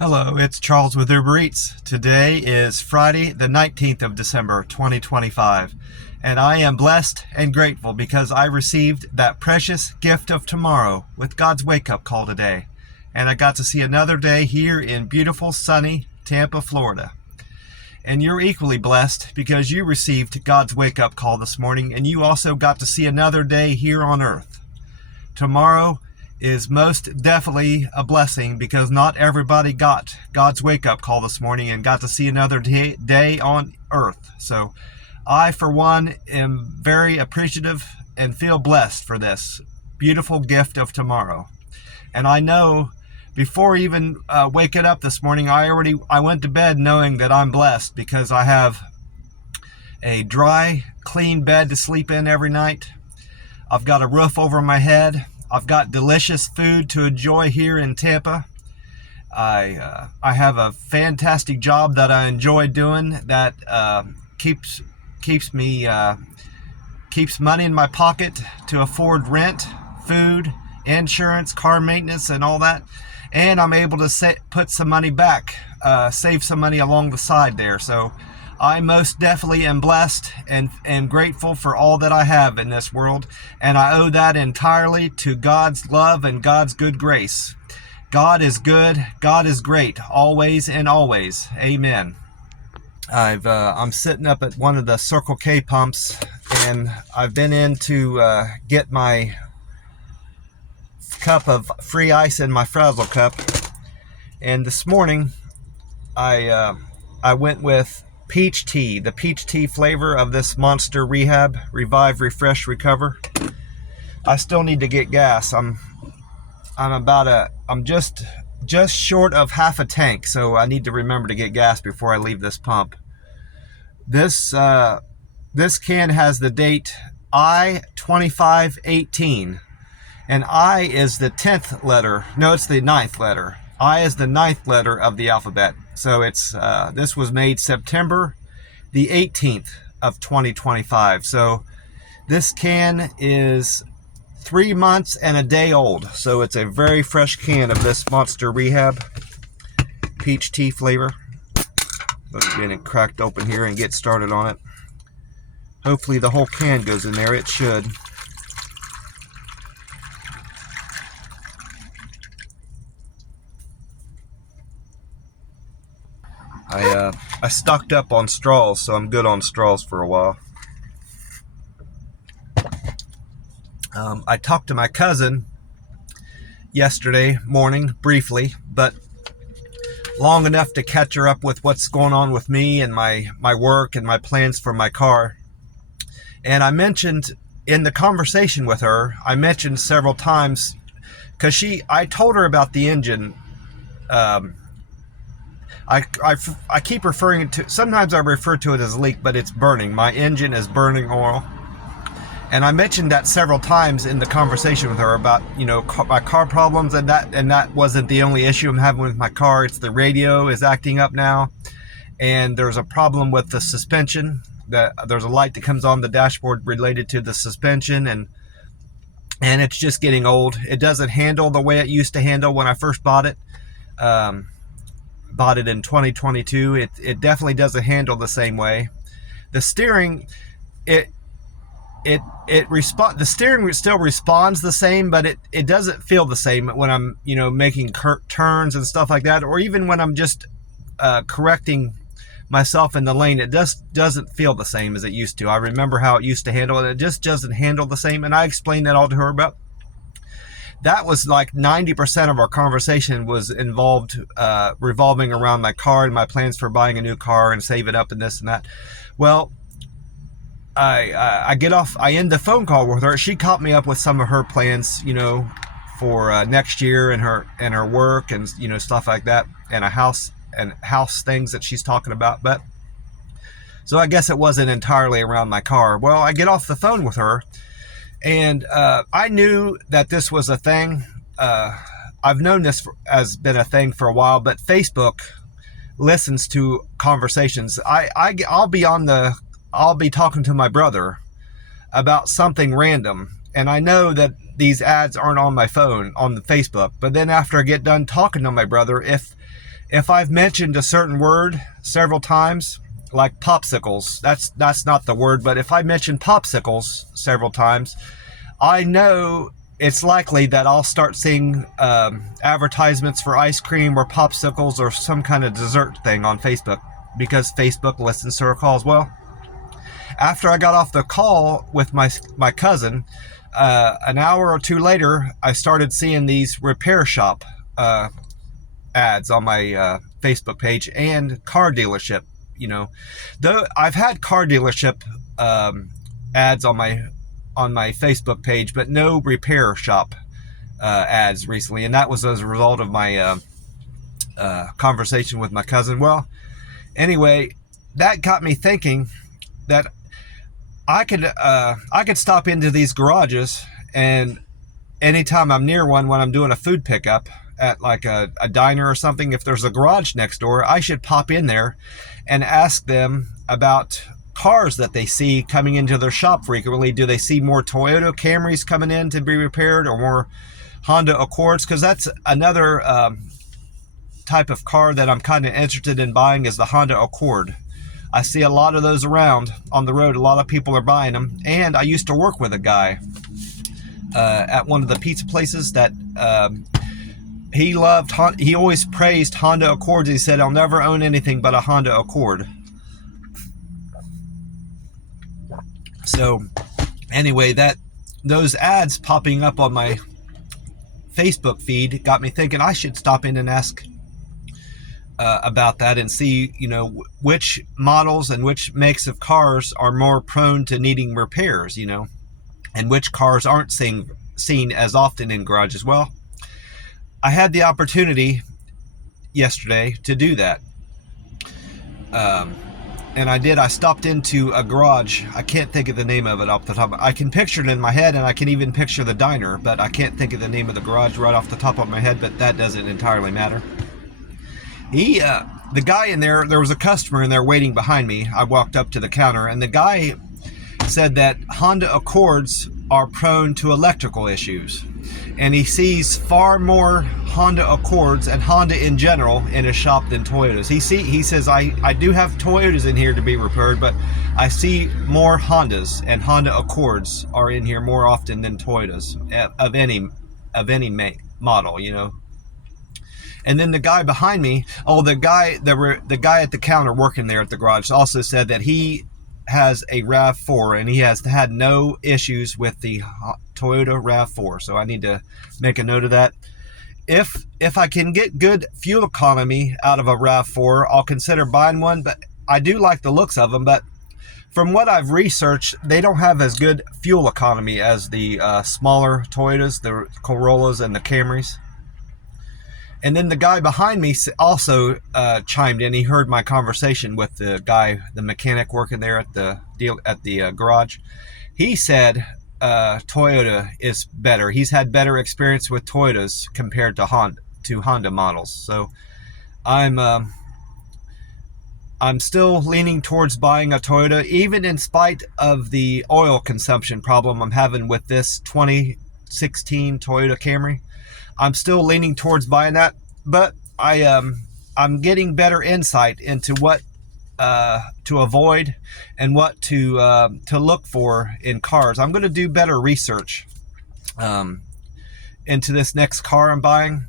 Hello, it's Charles with Uber Eats. Today is Friday, the 19th of December, 2025, and I am blessed and grateful because I received that precious gift of tomorrow with God's wake-up call today, and I got to see another day here in beautiful, sunny Tampa, Florida. And you're equally blessed because you received God's wake-up call this morning, and you also got to see another day here on earth. Tomorrow is most definitely a blessing because not everybody got God's wake-up call this morning and got to see another day on earth. So I, for one, am very appreciative and feel blessed for this beautiful gift of tomorrow. And I know before even waking up this morning, I went to bed knowing that I'm blessed because I have a dry, clean bed to sleep in every night. I've got a roof over my head. I've got delicious food to enjoy here in Tampa. I have a fantastic job that I enjoy doing that keeps money in my pocket to afford rent, food, insurance, car maintenance, and all that. And I'm able to put some money back, save some money along the side there. So I most definitely am blessed and grateful for all that I have in this world, and I owe that entirely to God's love and God's good grace. God is good, God is great, always and always. Amen. I'm sitting up at one of the Circle K pumps, and I've been in to get my cup of free ice in my Frazzle cup, and this morning I went with peach tea, the peach tea flavor of this Monster Rehab, Revive, Refresh, Recover. I still need to get gas. I'm just short of half a tank, so I need to remember to get gas before I leave this pump. This can has the date I-2518, and I is the 10th letter. No, it's the 9th letter. I is the 9th letter of the alphabet. So it's this was made September the 18th of 2025. So this can is 3 months and a day old. So it's a very fresh can of this Monster Rehab peach tea flavor. Let's get it cracked open here and get started on it. Hopefully the whole can goes in there. It should. I stocked up on straws, so I'm good on straws for a while. I talked to my cousin yesterday morning, briefly, but long enough to catch her up with what's going on with me and my work and my plans for my car. And I mentioned in the conversation with her, I mentioned several times, because I told her about the engine. I keep referring to, sometimes I refer to it as a leak, but it's burning. My engine is burning oil. And I mentioned that several times in the conversation with her about, my car problems, and that wasn't the only issue I'm having with my car. It's the radio is acting up now, and there's a problem with the suspension. There's a light that comes on the dashboard related to the suspension, and it's just getting old. It doesn't handle the way it used to handle when I first bought it. Bought it in 2022. It definitely doesn't handle the same way. The steering, the steering still responds the same, but it doesn't feel the same when I'm making turns and stuff like that, or even when I'm just correcting myself in the lane. It just doesn't feel the same as it used to. I remember how it used to handle, and it just doesn't handle the same. And I explained that all to her about. That was like 90% of our conversation was involved, revolving around my car and my plans for buying a new car and saving up and this and that. Well, I end the phone call with her. She caught me up with some of her plans, for next year and her work and stuff like that, and house things that she's talking about. But so I guess it wasn't entirely around my car. Well, I get off the phone with her. And I knew that this was a thing. I've known this has been a thing for a while, but Facebook listens to conversations. I'll be talking to my brother about something random, and I know that these ads aren't on my phone on the Facebook. But then after I get done talking to my brother, if If I've mentioned a certain word several times, like popsicles, that's not the word, but if I mention popsicles several times, I know it's likely that I'll start seeing advertisements for ice cream or popsicles or some kind of dessert thing on Facebook, because Facebook listens to our calls. Well, after I got off the call with my cousin, an hour or two later, I started seeing these repair shop ads on my Facebook page, and car dealership. Though I've had car dealership ads on my Facebook page, but no repair shop ads recently, and that was as a result of my conversation with my cousin. Well, anyway, that got me thinking that I could stop into these garages, and anytime I'm near one, when I'm doing a food pickup at like a diner or something, if there's a garage next door, I should pop in there and ask them about cars that they see coming into their shop frequently. Do they see more Toyota Camrys coming in to be repaired, or more Honda Accords? Because that's another type of car that I'm kind of interested in buying, is the Honda Accord. I see a lot of those around on the road. A lot of people are buying them. And I used to work with a guy at one of the pizza places that he always praised Honda Accords. He said, "I'll never own anything but a Honda Accord." So anyway, those ads popping up on my Facebook feed got me thinking I should stop in and ask about that, and see, which models and which makes of cars are more prone to needing repairs, and which cars aren't seen as often in garages. Well, I had the opportunity yesterday to do that. And I did. I stopped into a garage. I can't think of the name of it off the top. I can picture it in my head, and I can even picture the diner, but I can't think of the name of the garage right off the top of my head, but that doesn't entirely matter. The guy in there was a customer in there waiting behind me. I walked up to the counter, and the guy said that Honda Accords are prone to electrical issues, and he sees far more Honda Accords and Honda in general in his shop than Toyotas. He says, I do have Toyotas in here to be repaired, but I see more Hondas, and Honda Accords are in here more often than Toyotas of any make, model, And then the guy behind me, the guy at the counter working there at the garage also said that he has a RAV4, and he has had no issues with the Toyota RAV4. So I need to make a note of that. If I can get good fuel economy out of a RAV4, I'll consider buying one. But I do like the looks of them. But from what I've researched, they don't have as good fuel economy as the smaller Toyotas, the Corollas, and the Camrys. And then the guy behind me also chimed in. He heard my conversation with the mechanic working there at the garage. He said Toyota is better. He's had better experience with Toyotas compared to Honda models. So I'm still leaning towards buying a Toyota, even in spite of the oil consumption problem I'm having with this 2016 Toyota Camry. I'm still leaning towards buying that, but I'm getting better insight into what to avoid and what to look for in cars. I'm going to do better research into this next car I'm buying.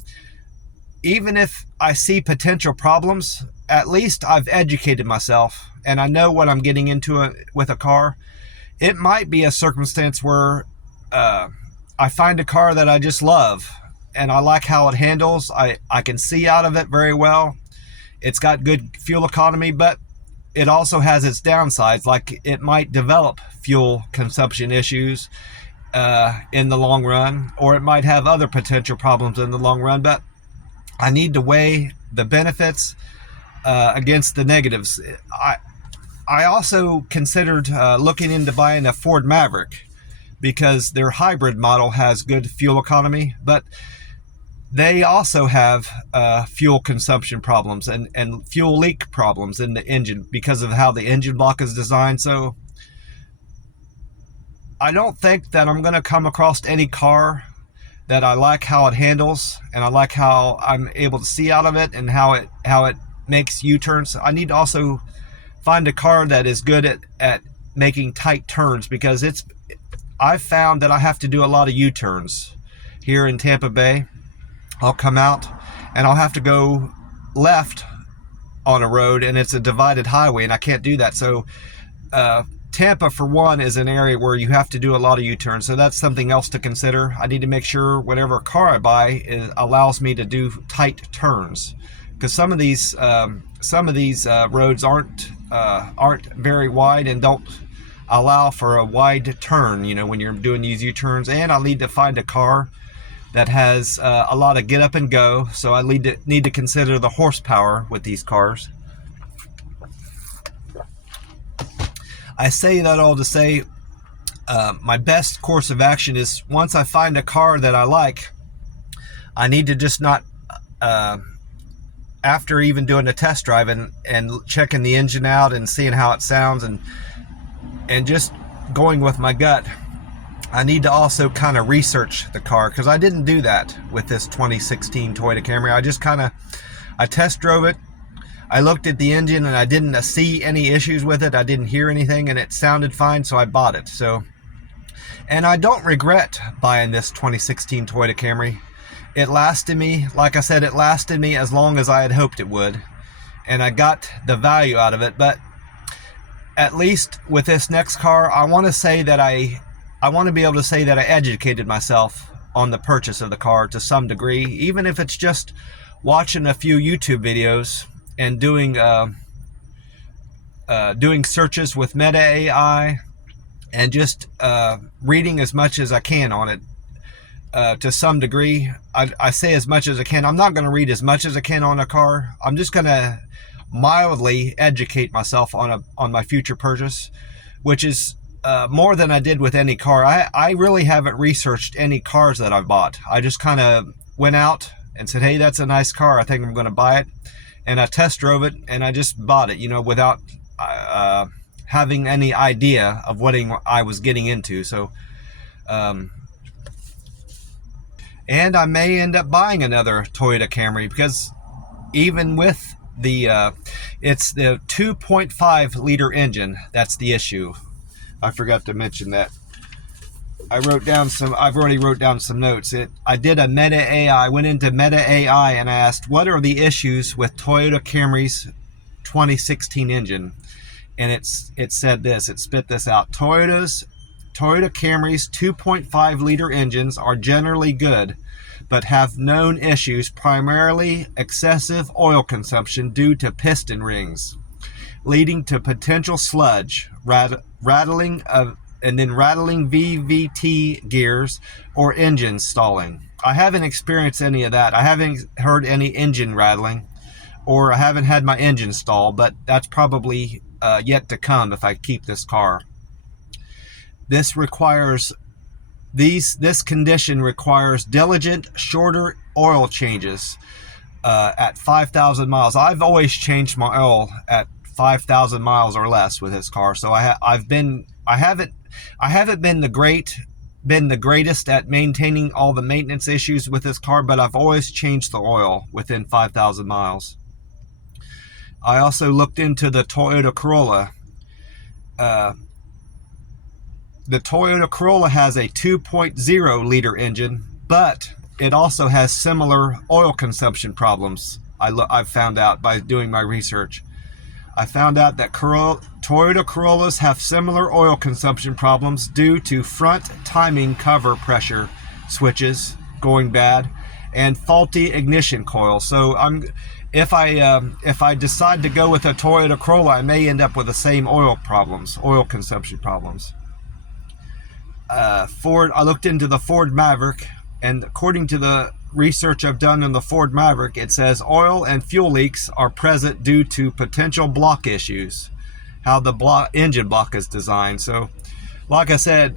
Even if I see potential problems, at least I've educated myself and I know what I'm getting into with a car. It might be a circumstance where I find a car that I just love, and I like how it handles. I can see out of it very well. It's got good fuel economy, but it also has its downsides, like it might develop fuel consumption issues in the long run, or it might have other potential problems in the long run. But I need to weigh the benefits against the negatives. I also considered looking into buying a Ford Maverick, because their hybrid model has good fuel economy, but they also have fuel consumption problems and fuel leak problems in the engine because of how the engine block is designed. So I don't think that I'm going to come across any car that I like how it handles, and I like how I'm able to see out of it, and how it makes U-turns. I need to also find a car that is good at making tight turns, because I've found that I have to do a lot of U-turns here in Tampa Bay. I'll come out and I'll have to go left on a road, and it's a divided highway, and I can't do that. So Tampa, for one, is an area where you have to do a lot of U-turns, so that's something else to consider. I need to make sure whatever car I buy allows me to do tight turns, because some of these roads aren't very wide and don't allow for a wide turn, you know, when you're doing these U-turns. And I need to find a car that has a lot of get up and go, so I need to consider the horsepower with these cars. I say that all to say my best course of action is, once I find a car that I like, I need to just not, after even doing a test drive and checking the engine out and seeing how it sounds and just going with my gut, I need to also kind of research the car, because I didn't do that with this 2016 Toyota Camry. I test drove it. I looked at the engine and I didn't see any issues with it. I didn't hear anything, and it sounded fine, so I bought it. And I don't regret buying this 2016 Toyota Camry. It lasted me, like I said, it lasted me as long as I had hoped it would, and I got the value out of it. But at least with this next car, I want to be able to say that I educated myself on the purchase of the car to some degree, even if it's just watching a few YouTube videos and doing searches with Meta AI, and just reading as much as I can on it to some degree. I say as much as I can. I'm not going to read as much as I can on a car. I'm just going to mildly educate myself on my future purchase, which is more than I did with any car. I really haven't researched any cars that I've bought. I just kind of went out and said, hey, that's a nice car, I think I'm going to buy it. And I test drove it, and I just bought it, you know, without having any idea of what I was getting into. So, and I may end up buying another Toyota Camry, because even with it's the 2.5 liter engine that's the issue. I forgot to mention that. I've already wrote down some notes. I did a Meta AI. I went into Meta AI and I asked, what are the issues with Toyota Camry's 2016 engine? And it said this, it spit this out. Toyota Camry's 2.5 liter engines are generally good, but have known issues, primarily excessive oil consumption due to piston rings, leading to potential sludge, rattling VVT gears, or engine stalling. I haven't experienced any of that. I haven't heard any engine rattling, or I haven't had my engine stall, but that's probably yet to come if I keep this car. This condition requires diligent, shorter oil changes at 5,000 miles. I've always changed my oil at 5,000 miles or less with this car, so I haven't been the greatest at maintaining all the maintenance issues with this car, but I've always changed the oil within 5,000 miles. I also looked into the Toyota Corolla. The Toyota Corolla has a 2.0 liter engine, but it also has similar oil consumption problems. I've found out by doing my research. I found out that Toyota Corollas have similar oil consumption problems due to front timing cover pressure switches going bad and faulty ignition coils. So if I decide to go with a Toyota Corolla, I may end up with the same oil consumption problems. I looked into the Ford Maverick, and according to the research I've done on the Ford Maverick, it says oil and fuel leaks are present due to potential block issues, how the engine block is designed. So like I said,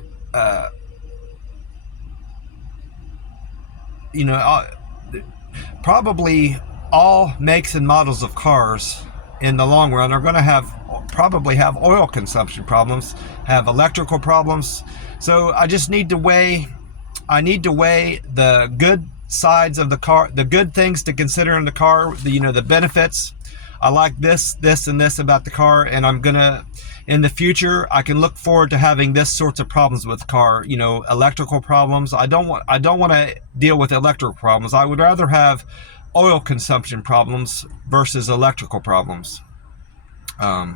probably all makes and models of cars in the long run are going to probably have oil consumption problems, have electrical problems. So I just need to weigh I need to weigh the good sides of the car, the good things to consider in the car, the benefits. I like this, and this about the car, and I'm gonna, in the future, I can look forward to having this sorts of problems with the car, electrical problems. I don't want to deal with electrical problems. I would rather have oil consumption problems versus electrical problems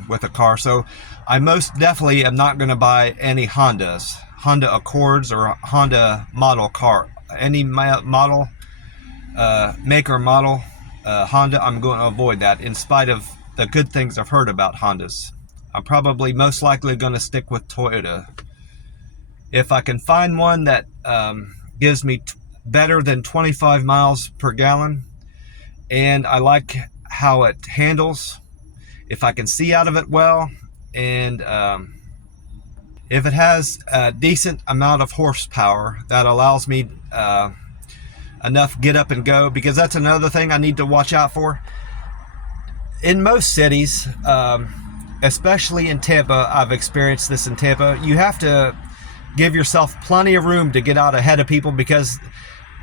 with a car. So I most definitely am not going to buy any Honda Accords or Honda model car, any model, maker model Honda. I'm going to avoid that in spite of the good things I've heard about Hondas. I'm probably most likely going to stick with Toyota. If I can find one that gives me better than 25 miles per gallon, and I like how it handles, if I can see out of it well, and if it has a decent amount of horsepower that allows me enough get up and go, because that's another thing I need to watch out for. In most cities, especially in Tampa, I've experienced this in Tampa, you have to give yourself plenty of room to get out ahead of people, because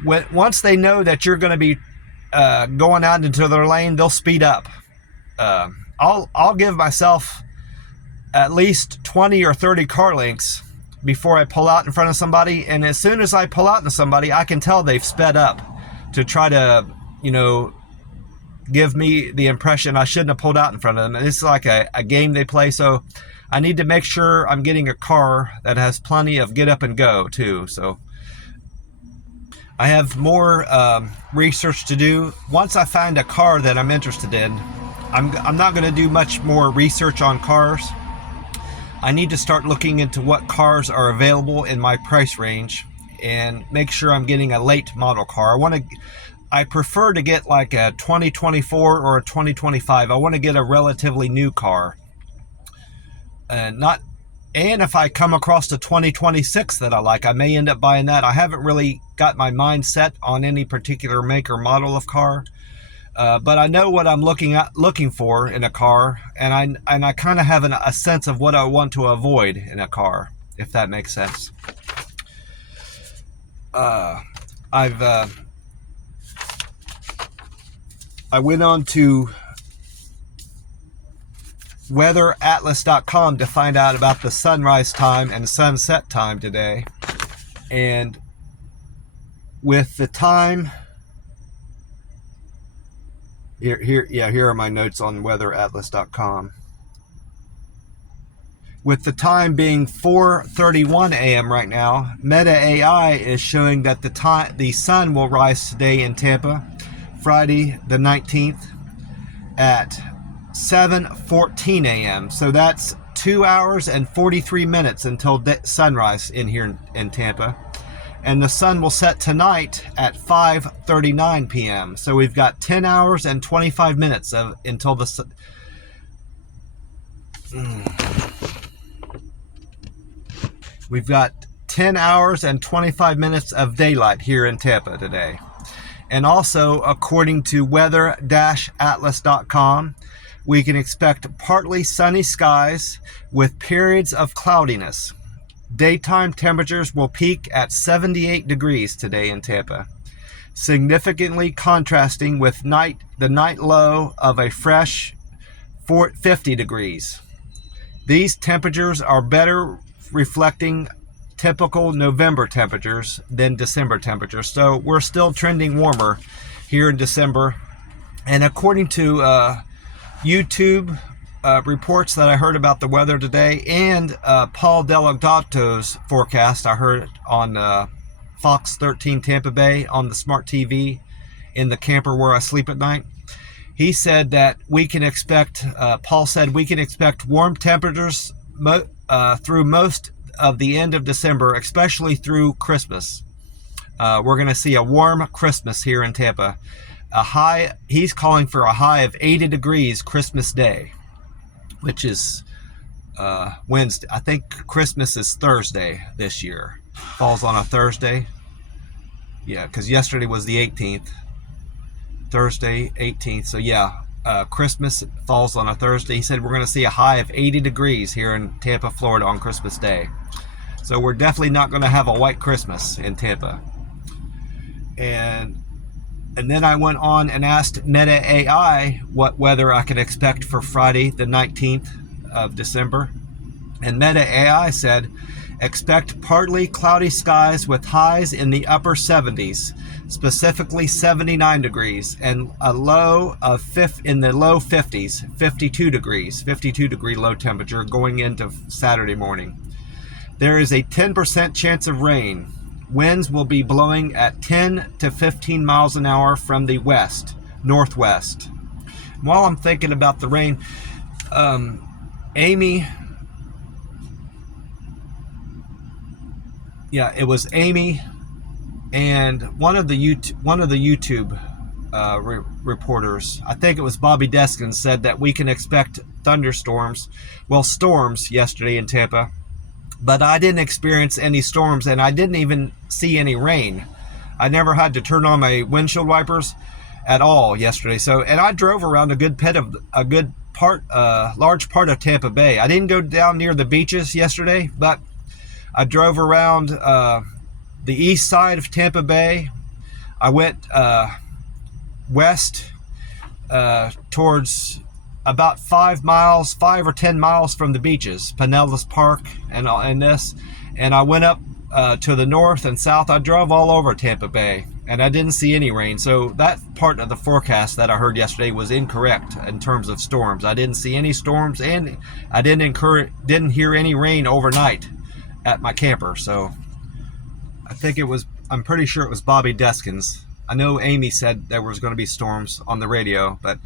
once they know that you're going to be going out into their lane, they'll speed up. I'll give myself at least 20 or 30 car lengths before I pull out in front of somebody, and as soon as I pull out into somebody, I can tell they've sped up to try to, give me the impression I shouldn't have pulled out in front of them. And it's like a game they play, so I need to make sure I'm getting a car that has plenty of get up and go too. So I have more research to do. Once I find a car that I'm interested in, I'm not going to do much more research on cars. I need to start looking into what cars are available in my price range and make sure I'm getting a late model car. I prefer to get like a 2024 or a 2025. I want to get a relatively new car. And if I come across a 2026 that I like, I may end up buying that. I haven't really got my mind set on any particular make or model of car. But I know what I'm looking for in a car, and I kind of have a sense of what I want to avoid in a car, if that makes sense. I went on to weatheratlas.com to find out about the sunrise time and sunset time today, and with the time. Here are my notes on weatheratlas.com. With the time being 4:31 a.m. right now, Meta AI is showing that the sun will rise today in Tampa, Friday the 19th, at 7:14 a.m. So that's 2 hours and 43 minutes until sunrise in here in Tampa. And the sun will set tonight at 5:39 p.m. So we've got 10 hours and 25 minutes until the sun. We've got 10 hours and 25 minutes of daylight here in Tampa today. And also, according to weather-atlas.com, we can expect partly sunny skies with periods of cloudiness. Daytime temperatures will peak at 78 degrees today in Tampa, significantly contrasting with the night low of a fresh 50 degrees. These temperatures are better reflecting typical November temperatures than December temperatures, so we're still trending warmer here in December. And according to YouTube reports that I heard about the weather today, and Paul Delegato's forecast I heard on Fox 13 Tampa Bay on the smart TV in the camper where I sleep at night. He said that we can expect, Paul said we can expect warm temperatures through most of the end of December, especially through Christmas. We're going to see a warm Christmas here in Tampa. He's calling for a high of 80 degrees Christmas Day, which is Wednesday. I think Christmas is Thursday this year. Falls on a Thursday. Yeah, because yesterday was the 18th. Thursday, 18th. So yeah, Christmas falls on a Thursday. He said we're going to see a high of 80 degrees here in Tampa, Florida on Christmas Day. So we're definitely not going to have a white Christmas in Tampa. And then I went on and asked Meta AI what weather I can expect for Friday, the 19th of December. And Meta AI said, expect partly cloudy skies with highs in the upper 70s, specifically 79 degrees, and a low of in the low 50s, 52 degrees, 52 degree low temperature going into Saturday morning. There is a 10% chance of rain. Winds will be blowing at 10 to 15 miles an hour from the northwest. While I'm thinking about the rain, Amy, it was Amy and one of the YouTube reporters, I think it was Bobby Deskins, said that we can expect thunderstorms, storms yesterday in Tampa. But I didn't experience any storms, and I didn't even see any rain. I never had to turn on my windshield wipers at all yesterday. So, and I drove around large part of Tampa Bay. I didn't go down near the beaches yesterday, but I drove around the east side of Tampa Bay. I went west towards about 5 or 10 miles from the beaches, Pinellas Park and this. And I went up to the north and south. I drove all over Tampa Bay, and I didn't see any rain. So that part of the forecast that I heard yesterday was incorrect in terms of storms. I didn't see any storms, and I didn't hear any rain overnight at my camper. So I'm pretty sure it was Bobby Deskins. I know Amy said there was going to be storms on the radio, but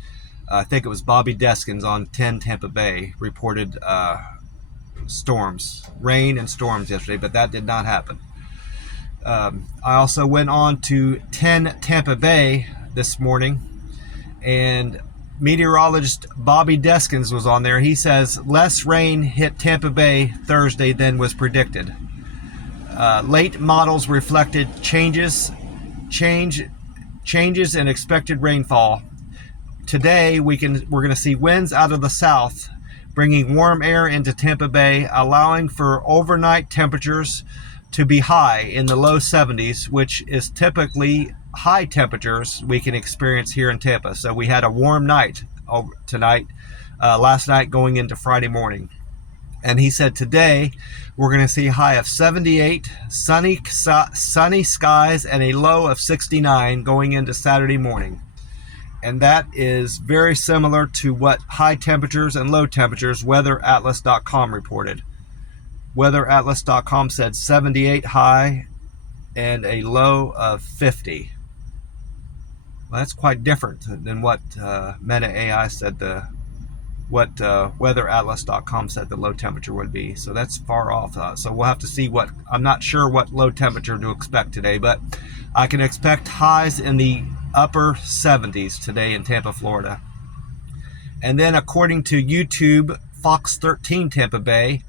I think it was Bobby Deskins on 10 Tampa Bay reported rain and storms yesterday, but that did not happen. I also went on to 10 Tampa Bay this morning, and meteorologist Bobby Deskins was on there. He says less rain hit Tampa Bay Thursday than was predicted. Late models reflected changes in expected rainfall. Today, we're going to see winds out of the south, bringing warm air into Tampa Bay, allowing for overnight temperatures to be high in the low 70s, which is typically high temperatures we can experience here in Tampa. So we had a warm night last night going into Friday morning. And he said today we're going to see a high of 78, sunny skies, and a low of 69 going into Saturday morning. And that is very similar to what high temperatures and low temperatures weatheratlas.com reported. Weatheratlas.com said 78 high and a low of 50. Well, that's quite different than what Meta AI said what weatheratlas.com said the low temperature would be. So that's far off. So we'll have to see I'm not sure what low temperature to expect today, but I can expect highs in the upper 70s today in Tampa, Florida. And then according to YouTube, Fox 13 Tampa Bay,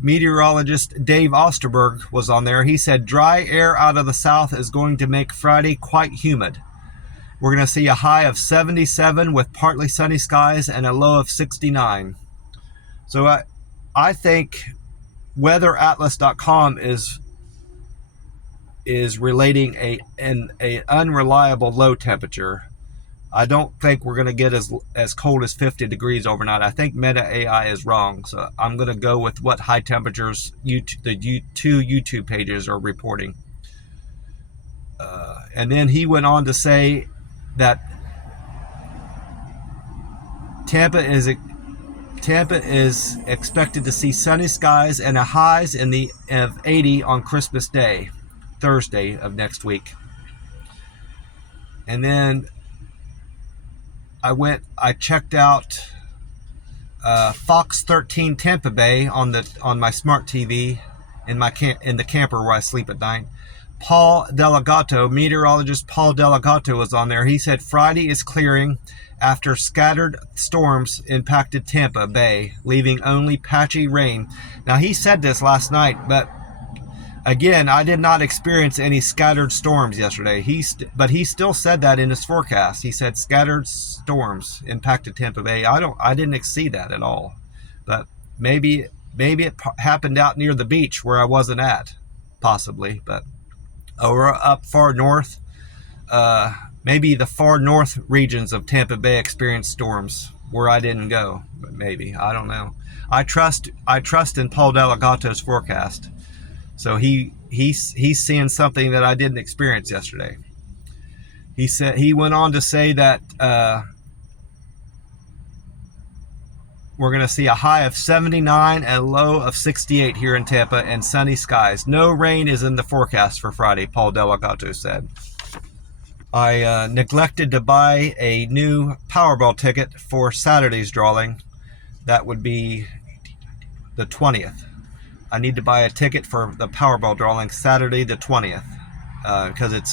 meteorologist Dave Osterberg was on there. He said dry air out of the south is going to make Friday quite humid. We're going to see a high of 77 with partly sunny skies and a low of 69. So I think weatheratlas.com is relating an unreliable low temperature. I don't think we're going to get as cold as 50 degrees overnight. I think Meta AI is wrong. So I'm going to go with what high temperatures the two YouTube pages are reporting. And then he went on to say that Tampa is expected to see sunny skies and a highs of 80 on Christmas Day, Thursday of next week. And then I checked out Fox 13 Tampa Bay on my smart TV in the camper where I sleep at night. Meteorologist Paul Delegato was on there. He said Friday is clearing after scattered storms impacted Tampa Bay, leaving only patchy rain. Now, he said this last night, but again, I did not experience any scattered storms yesterday. But he still said that in his forecast. He said scattered storms impacted Tampa Bay. I didn't see that at all. But maybe Maybe it happened out near the beach where I wasn't at, possibly. But over up far north, maybe the far north regions of Tampa Bay experienced storms where I didn't go. But maybe, I don't know. I trust in Paul Delegato's forecast. So he's seeing something that I didn't experience yesterday. He went on to say that we're going to see a high of 79 and a low of 68 here in Tampa and sunny skies. No rain is in the forecast for Friday, Paul Delegato said. I neglected to buy a new Powerball ticket for Saturday's drawing. That would be the 20th. I need to buy a ticket for the Powerball drawing Saturday the 20th because it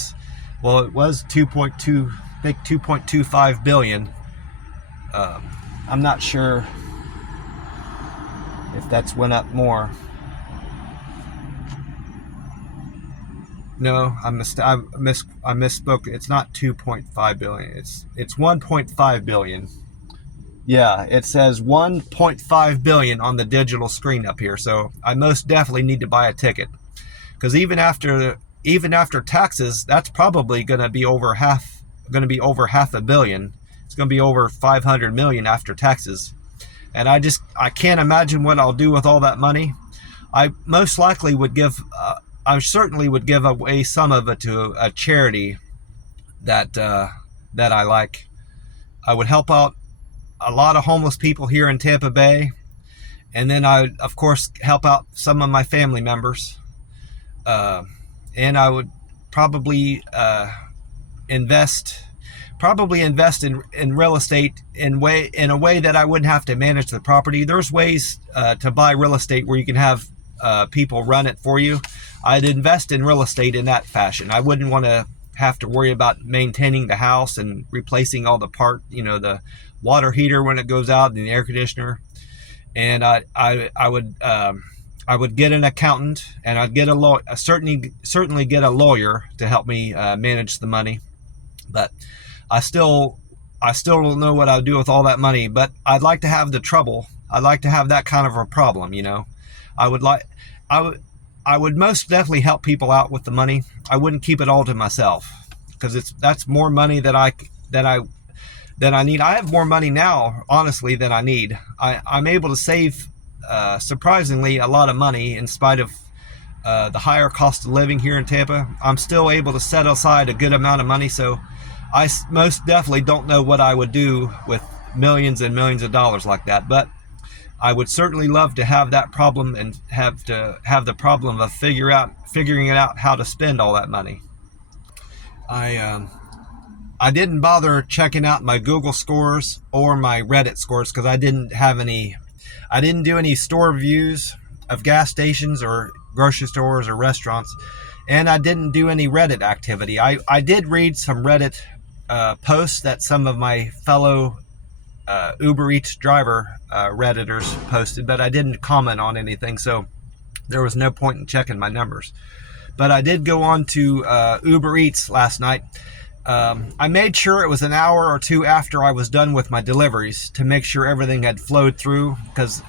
was 2.25 billion. I'm not sure if that's went up more. No, I misspoke. It's not 2.5 billion. It's 1.5 billion. Yeah, it says 1.5 billion on the digital screen up here. So I most definitely need to buy a ticket because even after taxes, that's probably going to be over half a billion. It's going to be over 500 million after taxes. And I can't imagine what I'll do with all that money. I most likely would I certainly would give away some of it to a charity that I like. I would help out a lot of homeless people here in Tampa Bay. And then I would, of course, help out some of my family members. And I would probably invest in real estate in a way that I wouldn't have to manage the property. There's ways to buy real estate where you can have people run it for you. I'd invest in real estate in that fashion. I wouldn't want to have to worry about maintaining the house and replacing all the the water heater when it goes out and the air conditioner. And I would get an accountant, and I'd get certainly get a lawyer to help me manage the money. But I still don't know what I'll do with all that money. But I'd like to have the trouble. I'd like to have that kind of a problem. I would most definitely help people out with the money. I wouldn't keep it all to myself because that's more money that I need. I have more money now, honestly, than I need. I'm able to save surprisingly a lot of money in spite of the higher cost of living here in Tampa. I'm still able to set aside a good amount of money. So I most definitely don't know what I would do with millions and millions of dollars like that. But I would certainly love to have that problem and have the problem of figuring it out how to spend all that money. I didn't bother checking out my Google scores or my Reddit scores because I didn't do any store reviews of gas stations or grocery stores or restaurants, and I didn't do any Reddit activity. I did read some Reddit posts that some of my fellow Uber Eats driver Redditors posted, but I didn't comment on anything, so there was no point in checking my numbers. But I did go on to Uber Eats last night. I made sure it was an hour or two after I was done with my deliveries to make sure everything had flowed through, because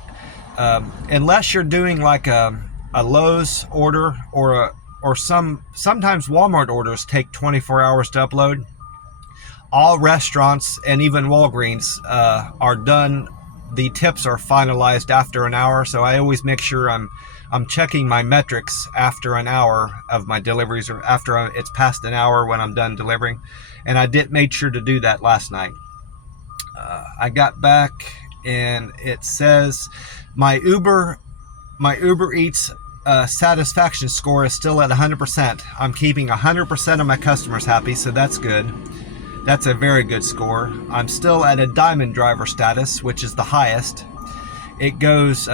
unless you're doing like a Lowe's order or sometimes Walmart orders take 24 hours to upload. All restaurants and even Walgreens are done. The tips are finalized after an hour, so I always make sure I'm checking my metrics after an hour of my deliveries, or after it's past an hour when I'm done delivering. And I made sure to do that last night. I got back and it says my Uber Eats satisfaction score is still at 100%. I'm keeping 100% of my customers happy, so that's good. That's a very good score. I'm still at a diamond driver status, which is the highest. It goes,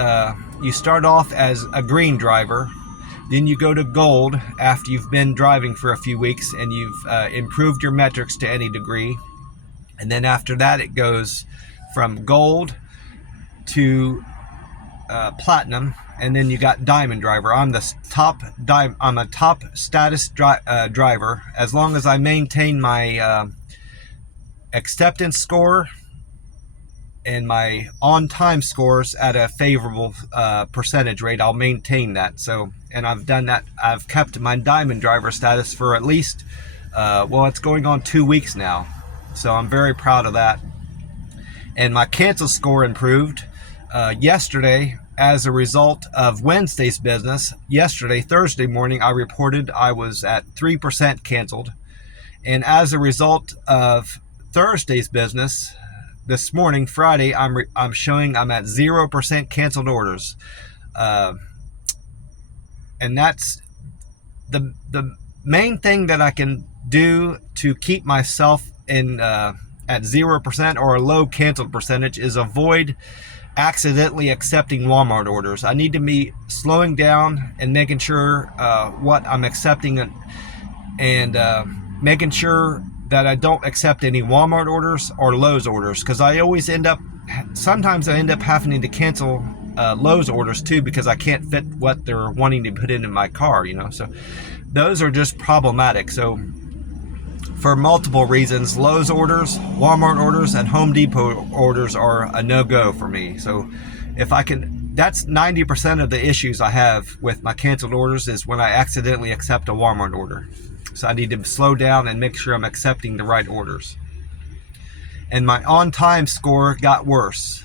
you start off as a green driver, then you go to gold after you've been driving for a few weeks and you've improved your metrics to any degree. And then after that, it goes from gold to platinum, and then you got diamond driver. I'm a top status driver as long as I maintain my acceptance score and my on-time scores at a favorable percentage rate. I'll maintain that. So, and I've done that. I've kept my diamond driver status for at least, well, it's going on 2 weeks now. So I'm very proud of that. And my cancel score improved yesterday as a result of Wednesday's business. Yesterday, Thursday morning, I reported I was at 3% canceled. And as a result of Thursday's business, this morning, Friday, I'm showing I'm at 0% canceled orders, and that's the main thing that I can do to keep myself in at 0% or a low canceled percentage is avoid accidentally accepting Walmart orders. I need to be slowing down and making sure what I'm accepting, and making sure that I don't accept any Walmart orders or Lowe's orders, because sometimes I end up having to cancel Lowe's orders too, because I can't fit what they're wanting to put in my car, so those are just problematic. So for multiple reasons, Lowe's orders, Walmart orders, and Home Depot orders are a no-go for me. So if I can, that's 90% of the issues I have with my canceled orders is when I accidentally accept a Walmart order. So I need to slow down and make sure I'm accepting the right orders. And my on-time score got worse.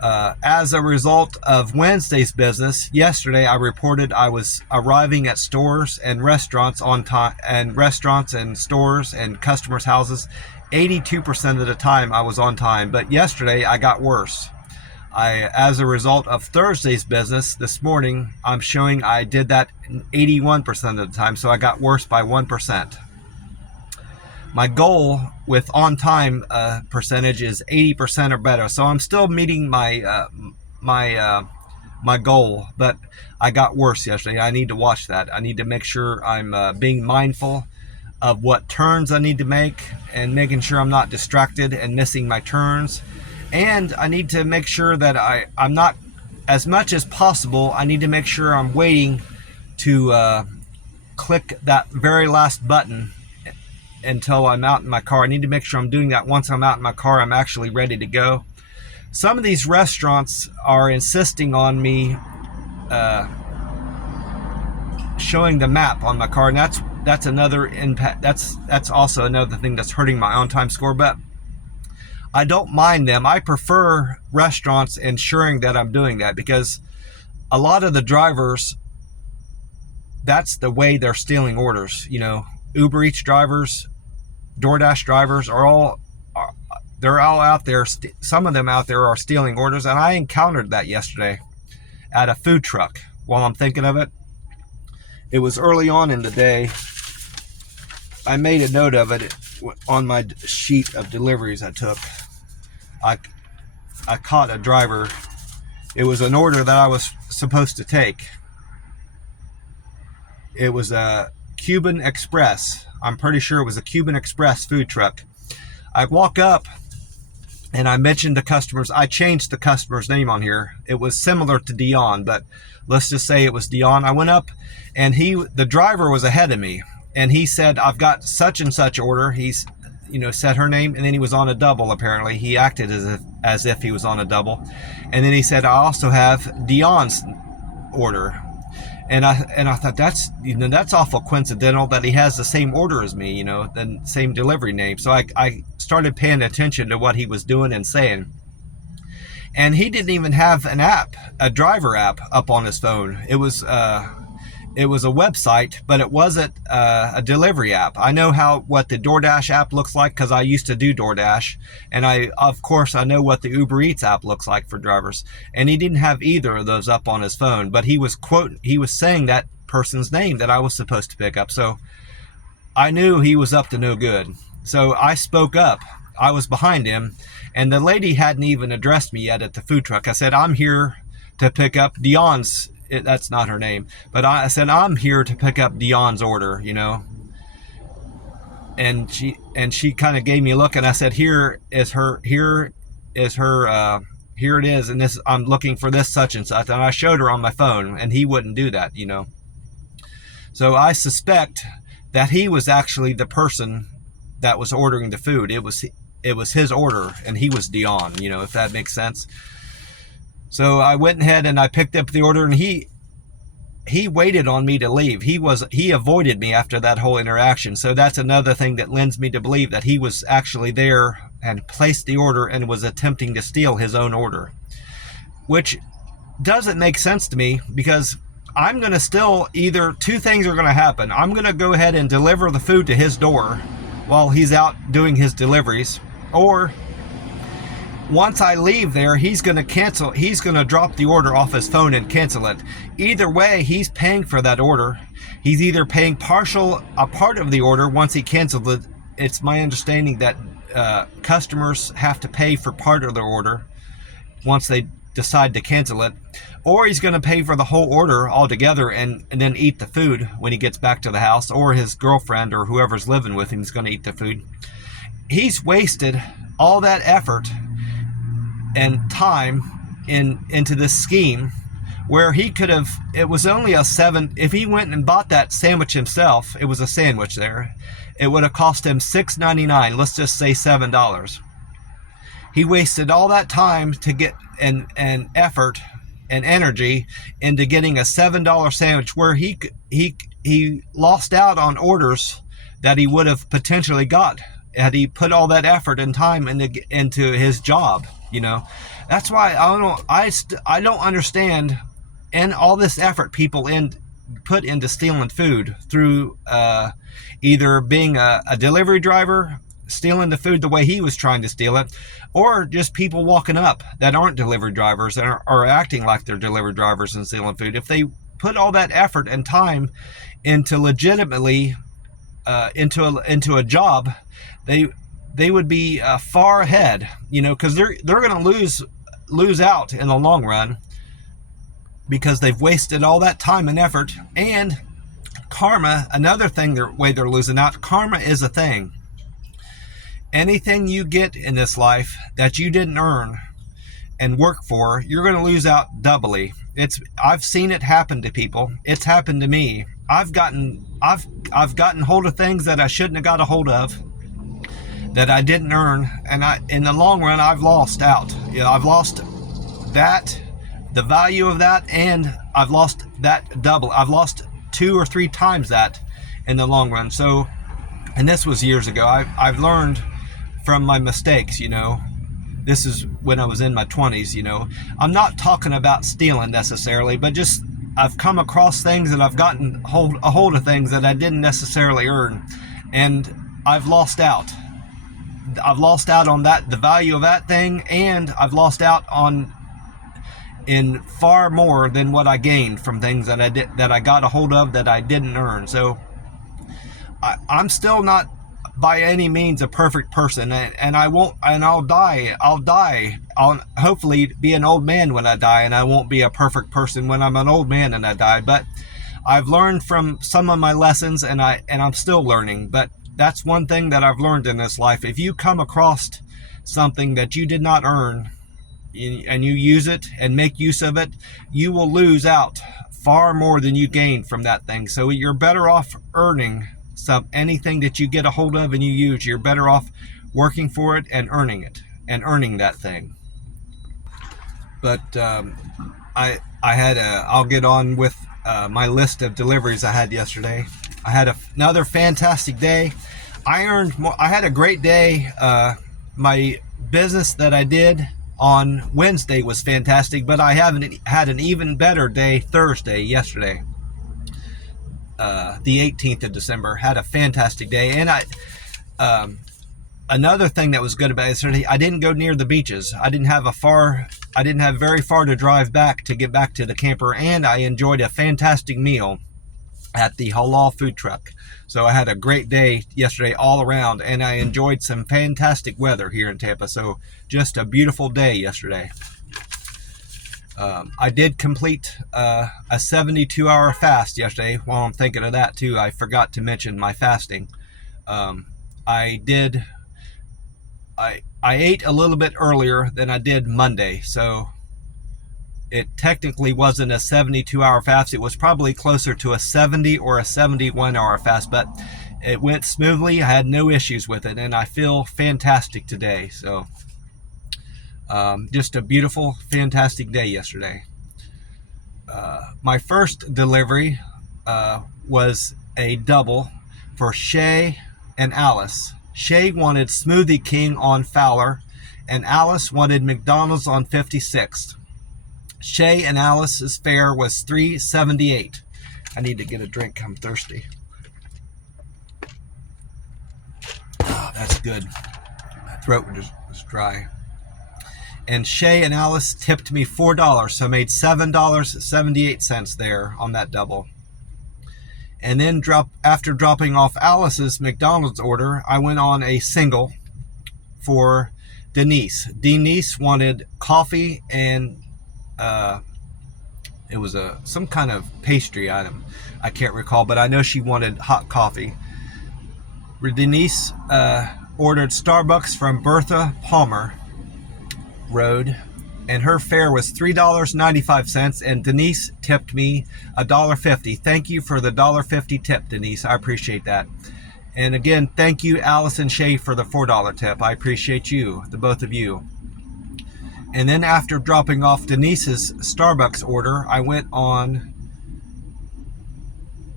As a result of Wednesday's business, yesterday I reported I was arriving at stores and restaurants on time, and restaurants and stores and customers' houses 82% of the time I was on time. But yesterday I got worse. As a result of Thursday's business this morning, I'm showing I did that 81% of the time, so I got worse by 1%. My goal with on-time percentage is 80% or better, so I'm still meeting my my goal, but I got worse yesterday. I need to watch that. I need to make sure I'm being mindful of what turns I need to make and making sure I'm not distracted and missing my turns. And I need to make sure that I'm not, as much as possible, I need to make sure I'm waiting to click that very last button until I'm out in my car. I need to make sure I'm doing that once I'm out in my car, I'm actually ready to go. Some of these restaurants are insisting on me showing the map on my car, and that's another impact. That's also another thing that's hurting my on-time score, but I don't mind them. I prefer restaurants ensuring that I'm doing that, because a lot of the drivers, that's the way they're stealing orders. Uber Eats drivers, DoorDash drivers they're all out there. Some of them out there are stealing orders, and I encountered that yesterday at a food truck. While I'm thinking of it, it was early on in the day. I made a note of it on my sheet of deliveries I took. I caught a driver. It was an order that I was supposed to take. It was a Cuban Express. I'm pretty sure it was a Cuban Express food truck. I walk up and I mentioned the customers. I changed the customer's name on here. It was similar to Dion, but let's just say it was Dion. I went up and the driver was ahead of me, and he said, I've got such and such order. He's said her name, and then he was on a double. Apparently he acted as if he was on a double, and then he said, I also have Dion's order. And I thought that's awful coincidental that he has the same order as me, the same delivery name. So I started paying attention to what he was doing and saying. And he didn't even have an app, a driver app, up on his phone. It was a website, but it wasn't a delivery app. I know what the DoorDash app looks like, because I used to do DoorDash, and I know what the Uber Eats app looks like for drivers. And he didn't have either of those up on his phone, but he was saying that person's name that I was supposed to pick up. So I knew he was up to no good. So I spoke up. I was behind him, and the lady hadn't even addressed me yet at the food truck. I said, I'm here to pick up Dion's. That's not her name, but I said, I'm here to pick up Dion's order, and she kind of gave me a look, and I said, here it is, and this, I'm looking for this such and such, and I showed her on my phone, and he wouldn't do that, So I suspect that he was actually the person that was ordering the food. it was his order and he was Dion, you know, if that makes sense. So I went ahead and I picked up the order, and he waited on me to leave. He avoided me after that whole interaction. So that's another thing that lends me to believe that he was actually there and placed the order and was attempting to steal his own order, which doesn't make sense to me, because I'm going to still, either two things are going to happen. I'm going to go ahead and deliver the food to his door while he's out doing his deliveries, or once I leave there, he's going to drop the order off his phone and cancel it. Either way, he's paying for that order. He's either paying a part of the order once he canceled it. It's my understanding that customers have to pay for part of their order once they decide to cancel it, or he's going to pay for the whole order altogether and then eat the food when he gets back to the house, or his girlfriend or whoever's living with him is going to eat the food. He's wasted all that effort and time into this scheme, where he could have, it was only if he went and bought that sandwich himself, it was a sandwich there, it would have cost him $6.99, let's just say $7. He wasted all that time to get and effort and energy into getting a $7 sandwich, where he lost out on orders that he would have potentially got had he put all that effort and time into his job. You know, that's why I don't understand, and all this effort people put into stealing food through either being a delivery driver, stealing the food the way he was trying to steal it, or just people walking up that aren't delivery drivers and are acting like they're delivery drivers and stealing food. If they put all that effort and time into legitimately into a job, they would be far ahead, you know, because they're going to lose out in the long run, because they've wasted all that time and effort. And karma, another thing, way they're losing out. Karma is a thing. Anything you get in this life that you didn't earn and work for, you're going to lose out doubly. I've seen it happen to people. It's happened to me. I've gotten hold of things that I shouldn't have got a hold of, that I didn't earn, and in the long run I've lost out. You know, I've lost that, the value of that, and I've lost that double. I've lost 2 or 3 times that in the long run. So, and this was years ago. I've learned from my mistakes, you know. This is when I was in my 20s, you know. I'm not talking about stealing necessarily, but just I've come across things and I've gotten a hold of things that I didn't necessarily earn, and I've lost out. I've lost out on that, the value of that thing, and I've lost out in far more than what I gained from things that I got a hold of that I didn't earn. So I'm still not by any means a perfect person, and I'll die. I'll hopefully be an old man when I die, and I won't be a perfect person when I'm an old man and I die. But I've learned from some of my lessons, and I'm still learning. But that's one thing that I've learned in this life. If you come across something that you did not earn, and you use it and make use of it, you will lose out far more than you gain from that thing. So you're better off earning anything that you get a hold of and you use. You're better off working for it and earning that thing. But I'll get on with my list of deliveries I had yesterday. I had another fantastic day. I had a great day. My business that I did on Wednesday was fantastic, but I had an even better day Thursday, yesterday. The 18th of December, had a fantastic day. And another thing that was good about yesterday, I didn't go near the beaches. I didn't have very far to drive back to get back to the camper, and I enjoyed a fantastic meal at the halal food truck. So I had a great day yesterday all around, and I enjoyed some fantastic weather here in Tampa. So just a beautiful day yesterday. I did complete a 72-hour fast yesterday. While I'm thinking of that too, I forgot to mention my fasting. I ate a little bit earlier than I did Monday, so it technically wasn't a 72-hour fast. It was probably closer to a 70 or a 71-hour fast, but It went smoothly. I had no issues with it, and I feel fantastic today. So just a beautiful, fantastic day yesterday. My first delivery was a double for Shay and Alice. Shay wanted Smoothie King on Fowler, and Alice wanted McDonald's on 56th. Shay and Alice's fare was $3.78. I need to get a drink. I'm thirsty. Oh, that's good. My throat was dry. And Shay and Alice tipped me $4, so I made $7.78 there on that double. And then after dropping off Alice's McDonald's order, I went on a single for Denise. Denise wanted coffee and it was some kind of pastry item. I can't recall, but I know she wanted hot coffee. Denise ordered Starbucks from Bertha Palmer Road, and her fare was $3.95, and Denise tipped me $1.50. Thank you for the $1.50 tip, Denise. I appreciate that. And again, thank you, Alice and Shay, for the $4 tip. I appreciate you, the both of you. And then after dropping off Denise's Starbucks order, I went on,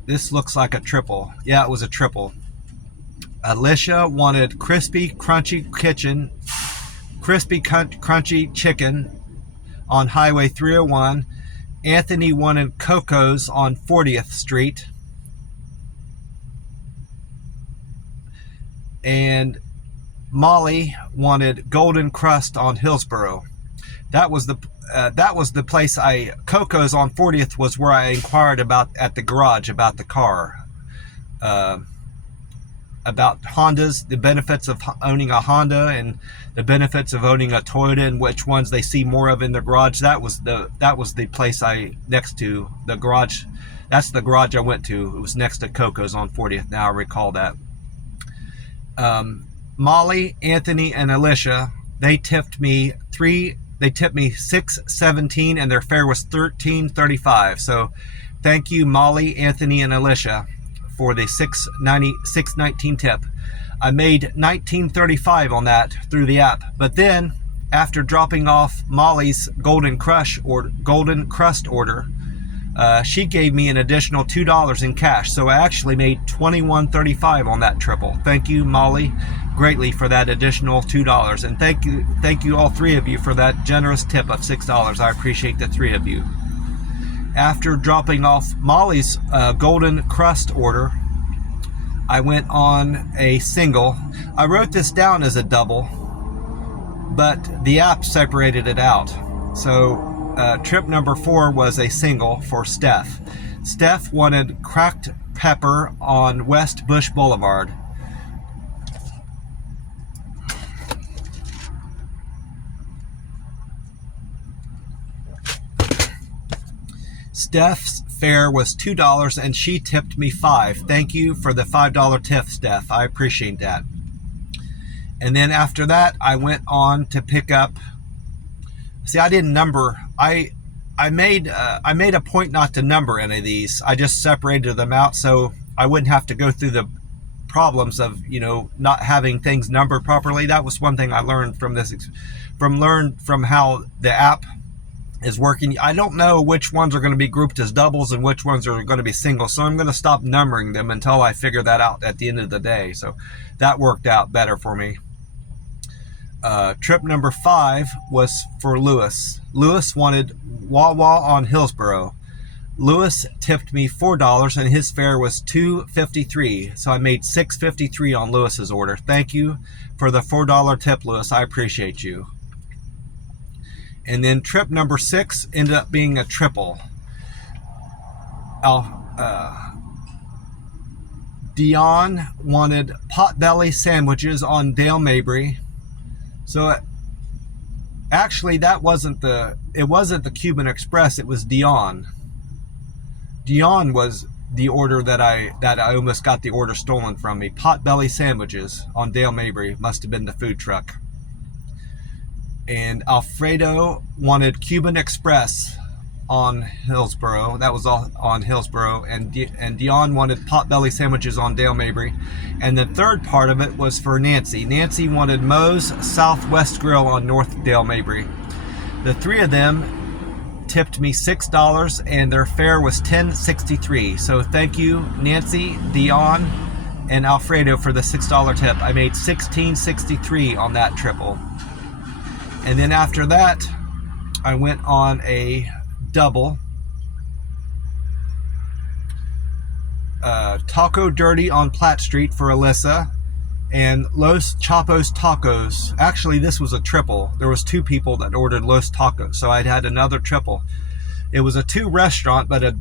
this looks like a triple. Yeah, it was a triple. Alicia wanted crispy, crunchy chicken on Highway 301. Anthony wanted Coco's on 40th Street. And Molly wanted Golden Crust on Hillsborough. That was the place Coco's on 40th was where I inquired at the garage about the car. About Hondas, the benefits of owning a Honda and the benefits of owning a Toyota, and which ones they see more of in the garage. That was the place next to the garage. That's the garage I went to. It was next to Coco's on 40th. Now I recall that. Molly, Anthony, and Alicia, they tipped me $6.17, and their fare was $13.35. So thank you, Molly, Anthony, and Alicia, for the $6.19 tip. I made $19.35 on that through the app. But then, after dropping off Molly's Golden Crust order, she gave me an additional $2 in cash. So I actually made $21.35 on that triple. Thank you, Molly, greatly for that additional $2. And thank you all three of you for that generous tip of $6. I appreciate the three of you. After dropping off Molly's Golden Crust order, I went on a single. I wrote this down as a double, but the app separated it out. So trip number 4 was a single for Steph. Steph wanted cracked pepper on West Bush Boulevard. Steph's fare was $2, and she tipped me $5. Thank you for the $5 tip, Steph. I appreciate that. And then after that, I went on to pick up. See, I didn't number. I made a point not to number any of these. I just separated them out so I wouldn't have to go through the problems of not having things numbered properly. That was one thing I learned from this, from how the app is working. I don't know which ones are going to be grouped as doubles and which ones are going to be singles, so I'm going to stop numbering them until I figure that out at the end of the day. So that worked out better for me. Trip number 5 was for Lewis. Lewis wanted Wawa on Hillsborough. Lewis tipped me $4, and his fare was $2.53, so I made $6.53 on Lewis's order. Thank you for the $4 tip, Lewis. I appreciate you. And then trip number 6 ended up being a triple. Dion wanted potbelly sandwiches on Dale Mabry. So actually it wasn't the Cuban Express, it was Dion. Dion was the order that I almost got the order stolen from me. Potbelly sandwiches on Dale Mabry must have been the food truck. And Alfredo wanted Cuban Express on Hillsborough. That was all on Hillsborough, and Dion wanted potbelly sandwiches on Dale Mabry. And the third part of it was for Nancy. Nancy wanted Moe's Southwest Grill on North Dale Mabry. The three of them tipped me $6, and their fare was $10.63. So thank you, Nancy, Dion, and Alfredo for the $6 tip. I made $16.63 on that triple. And then after that, I went on a double Taco Dirty on Platt Street for Alyssa, and Los Chapos Tacos. Actually, this was a triple. There was two people that ordered Los Tacos, so I'd had another triple. It was a two restaurant, but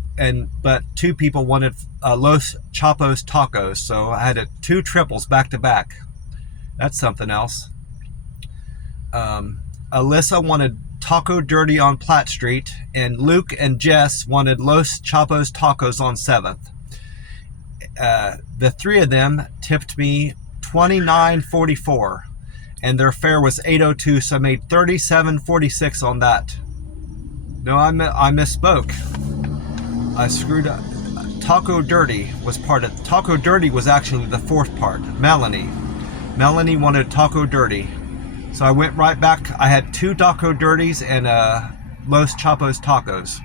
two people wanted Los Chapos Tacos, so I had two triples back to back. That's something else. Alyssa wanted Taco Dirty on Platt Street, and Luke and Jess wanted Los Chapos Tacos on 7th. The three of them tipped me $29.44, and their fare was $8.02, so I made $37.46 on that. No, I misspoke. I screwed up. Taco Dirty was part of... Taco Dirty was actually the fourth part. Melanie wanted Taco Dirty. So I went right back. I had two Taco Dirties and Los Chapos Tacos.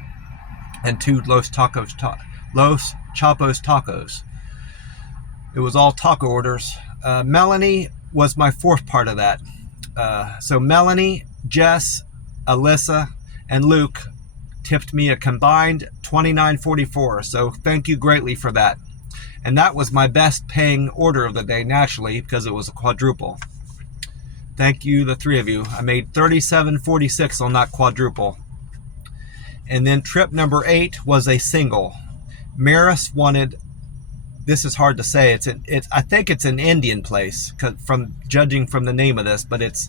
And two Los Chapos Tacos. It was all taco orders. Melanie was my fourth part of that. So Melanie, Jess, Alyssa, and Luke tipped me a combined $29.44. So thank you greatly for that. And that was my best paying order of the day, naturally, because it was a quadruple. Thank you, the three of you. I made $37.46 on that quadruple. And then trip number 8 was a single. Maris wanted, this is hard to say, I think it's an Indian place, judging from the name of this, but it's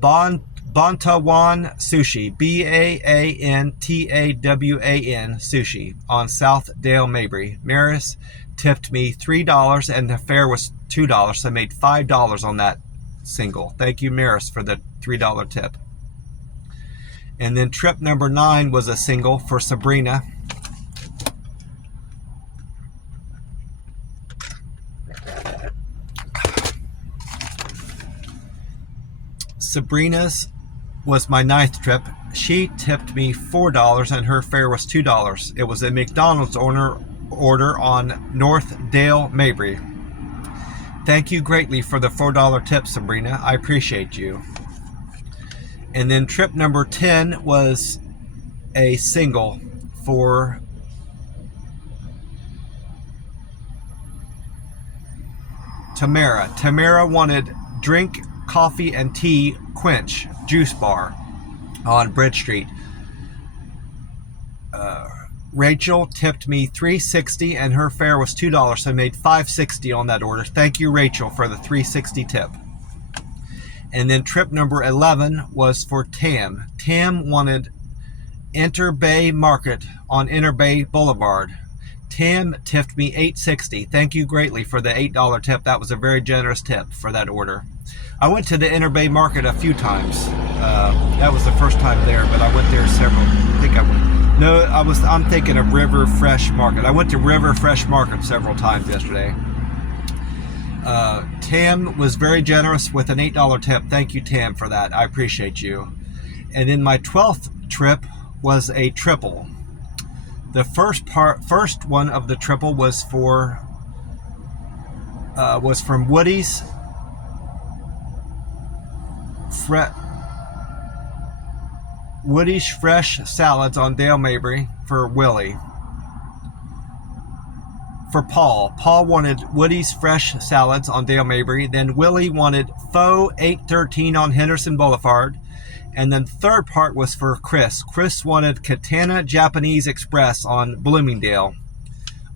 Bantawan Sushi, Bantawawan Sushi on South Dale Mabry. Maris tipped me $3, and the fare was $2, so I made $5 on that single. Thank you, Maris, for the $3 tip. And then trip number 9 was a single for Sabrina. Sabrina's was my 9th trip. She tipped me $4, and her fare was $2. It was a McDonald's order on North Dale Mabry. Thank you greatly for the $4 tip, Sabrina. I appreciate you. And then trip number 10 was a single for Tamara. Tamara wanted drink, coffee, and tea quench juice bar on Bridge Street. Rachel tipped me $3.60, and her fare was $2, so I made $5.60 on that order. Thank you, Rachel, for the $3.60 tip. And then trip number 11 was for Tam. Tam wanted Interbay Market on Interbay Boulevard. Tam tipped me $8.60. Thank you greatly for the $8 tip. That was a very generous tip for that order. I went to the Interbay Market a few times. That was the first time there, but I went there several. I'm thinking of River Fresh Market. I went to River Fresh Market several times yesterday. Tam was very generous with an $8 tip. Thank you, Tam, for that. I appreciate you. And then my 12th trip was a triple. The first one of the triple was from Woody's Fresh Salads on Dale Mabry for Willie. For Paul. Paul wanted Woody's Fresh Salads on Dale Mabry. Then Willie wanted Faux 813 on Henderson Boulevard. And then the third part was for Chris. Chris wanted Katana Japanese Express on Bloomingdale.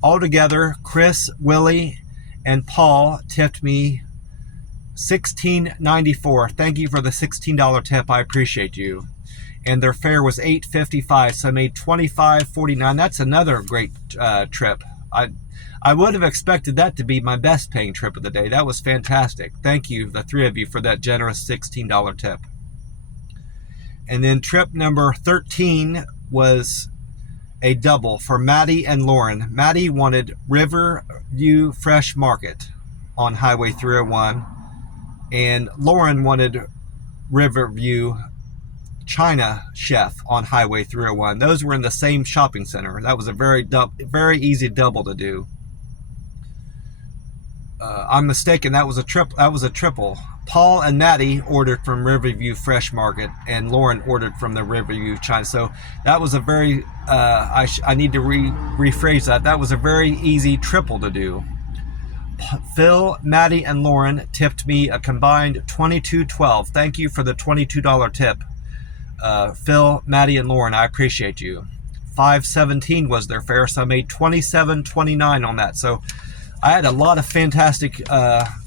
Altogether, Chris, Willie, and Paul tipped me $16.94. Thank you for the $16 tip. I appreciate you. And their fare was $8.55, so I made $25.49. That's another great trip. I would have expected that to be my best paying trip of the day. That was fantastic. Thank you, the three of you, for that generous $16 tip. And then trip number 13 was a double for Maddie and Lauren. Maddie wanted Riverview Fresh Market on Highway 301, and Lauren wanted Riverview China Chef on Highway 301. Those were in the same shopping center. That was a very easy double to do. I'm mistaken. That was a triple. Paul and Maddie ordered from Riverview Fresh Market, and Lauren ordered from the Riverview China. So that was a very I need to rephrase that. That was a very easy triple to do. Phil, Maddie, and Lauren tipped me a combined $22.12. Thank you for the $22 tip. Phil, Maddie, and Lauren, I appreciate you. $5.17 was their fare, so I made $27.29 on that. So I had a lot of fantastic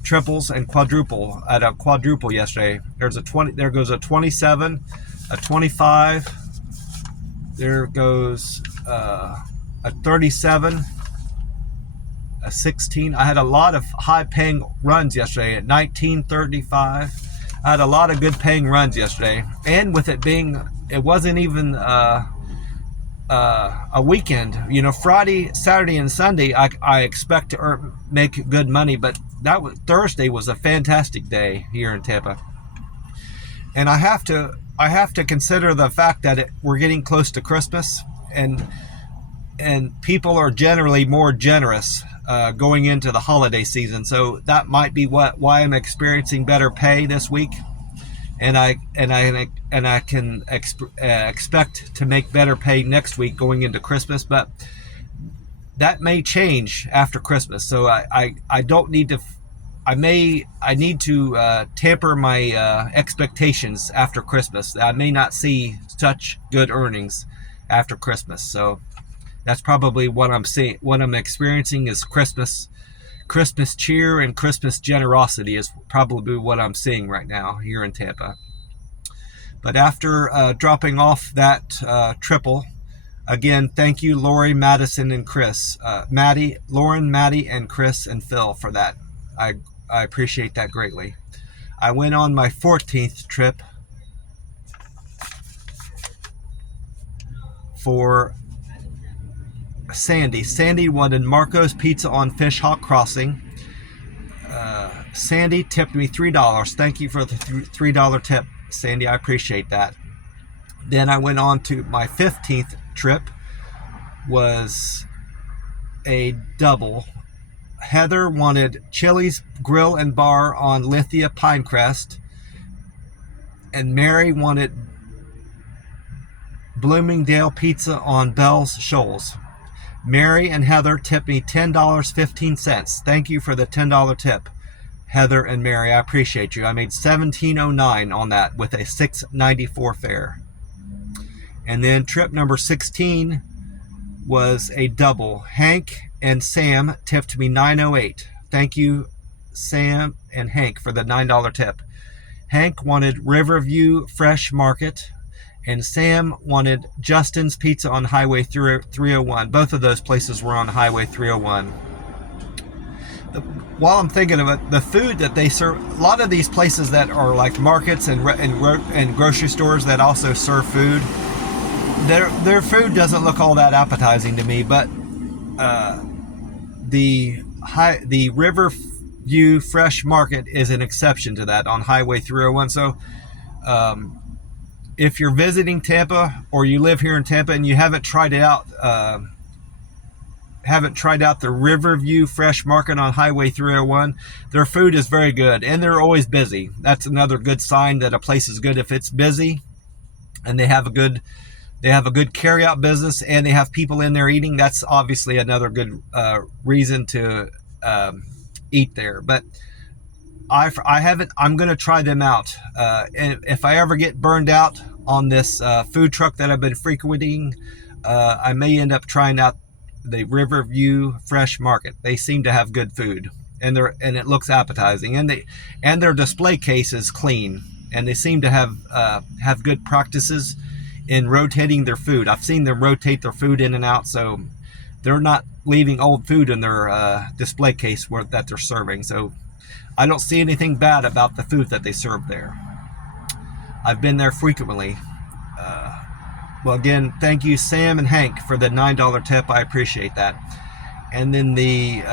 triples and quadruple. I had a quadruple yesterday. There's a 20. There goes a 27, a 25. There goes a 37, a 16. I had a lot of high-paying runs yesterday at 19.35. I had a lot of good paying runs yesterday, and with it wasn't even a weekend. You know, Friday, Saturday, and Sunday, I expect to make good money, but Thursday was a fantastic day here in Tampa, and I have to consider the fact that we're getting close to Christmas, and people are generally more generous going into the holiday season. So that might be why I'm experiencing better pay this week, and I can expect to make better pay next week going into Christmas. But that may change after Christmas. So I don't need to. I need to tamper my expectations after Christmas. I may not see such good earnings after Christmas. So that's probably what I'm seeing. What I'm experiencing is Christmas cheer and Christmas generosity is probably what I'm seeing right now here in Tampa. But after dropping off that triple, again, thank you, Lori, Madison, and Chris. Lauren, Maddie, and Chris, and Phil for that. I appreciate that greatly. I went on my 14th trip for Sandy. Sandy wanted Marco's Pizza on Fish Hawk Crossing. Sandy tipped me $3. Thank you for the $3 tip, Sandy. I appreciate that. Then I went on to my 15th trip. Was a double. Heather wanted Chili's Grill and Bar on Lithia Pinecrest, and Mary wanted Bloomingdale Pizza on Bell's Shoals. Mary and Heather tipped me $10.15. Thank you for the $10 tip, Heather and Mary. I appreciate you. I made $17.09 on that with a $6.94 fare. And then trip number 16 was a double. Hank and Sam tipped me $9.08. Thank you, Sam and Hank, for the $9 tip. Hank wanted Riverview Fresh Market, and Sam wanted Justin's Pizza on Highway 301. Both of those places were on Highway 301. While I'm thinking of it, the food that they serve, a lot of these places that are like markets and grocery stores that also serve food, their food doesn't look all that appetizing to me. But the Riverview Fresh Market is an exception to that on Highway 301. So if you're visiting Tampa or you live here in Tampa and you haven't tried it out, the Riverview Fresh Market on Highway 301, their food is very good, and they're always busy. That's another good sign that a place is good if it's busy, and they have a good carry-out business, and they have people in there eating. That's obviously another good reason to eat there. But I haven't. I'm going to try them out, and if I ever get burned out on this food truck that I've been frequenting, I may end up trying out the Riverview Fresh Market. They seem to have good food, and it looks appetizing, and their display case is clean, and they seem to have good practices in rotating their food. I've seen them rotate their food in and out, so they're not leaving old food in their display case that they're serving. So I don't see anything bad about the food that they serve there. I've been there frequently. Well, again, thank you, Sam and Hank, for the $9 tip. I appreciate that. And then the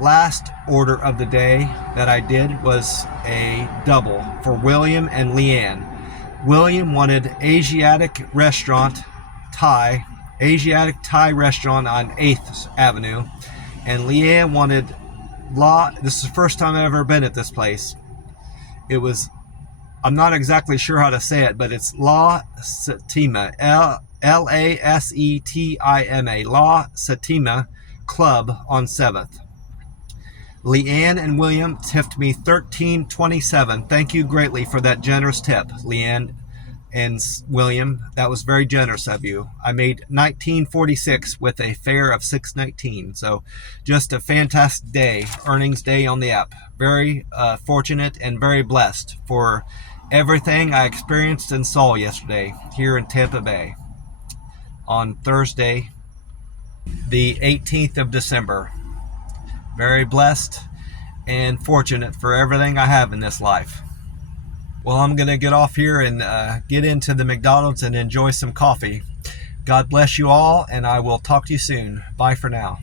last order of the day that I did was a double for William and Leanne. William wanted Asiatic Thai restaurant on 8th Avenue. And Leanne wanted this is the first time I've ever been at this place. I'm not exactly sure how to say it, but it's La Setima, Lasetima, La Setima Club on 7th. Leanne and William tipped me $13.27. Thank you greatly for that generous tip, Leanne and William. That was very generous of you. I made $19.46 with a fare of $6.19. So just a fantastic day, earnings day on the app. Very fortunate and very blessed for everything I experienced and saw yesterday here in Tampa Bay on Thursday, the 18th of December. Very blessed and fortunate for everything I have in this life. Well, I'm going to get off here and get into the McDonald's and enjoy some coffee. God bless you all, and I will talk to you soon. Bye for now.